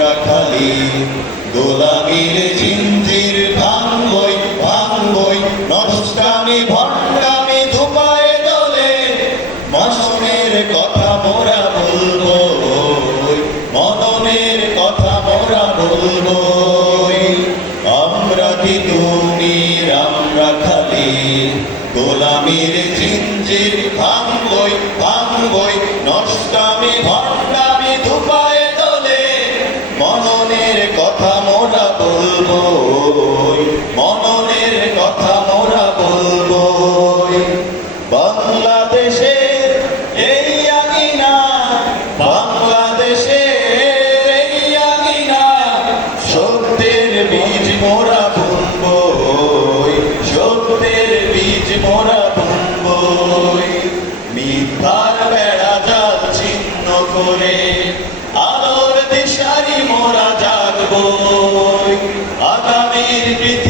রাখালি, গোলামীর জিঞ্জির ভাঙ্গই ভাঙ্গই, নষ্টামি, ভণ্ডামি, ধুপায় দলে মননের কথা মোরা বলব মননের কথা মোরা বলব আমরা কি তুমি আমরা খালি, গোলামীর জিঞ্জির ভাঙ্গই ভাঙ্গই, নষ্টামি, ভণ্ডামি বীজ মোরা বুনব সত্যের বীজ মোরা বুনব মিথ্যার বেড়া জাল ছিন্ন করে, আলোর দিশারি মোরা জাগব আগামীর পৃথিবী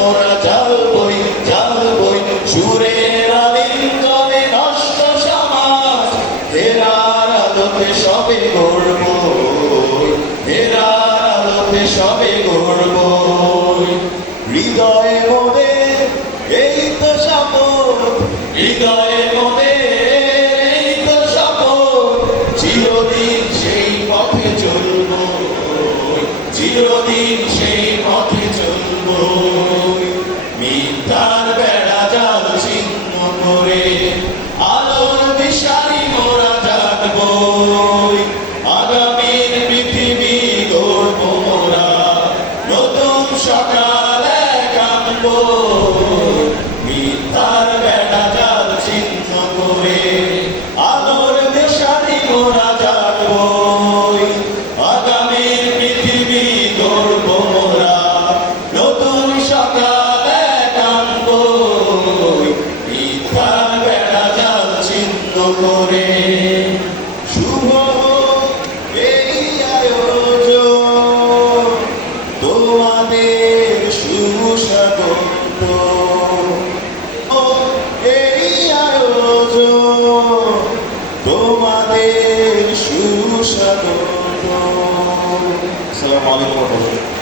সবে গড়ব হৃদয়ে মোদে এই তো শপথ হৃদয়ে মোদে এই তো শপথ চিরদিন সেই পথে চলব। চিরদিন করে। শুভ এই আয়োজন তোমাদের সুস্বাগত। এই আয়োজন তোমাদের সুস্বাগত। রাহমাতুল্লাহ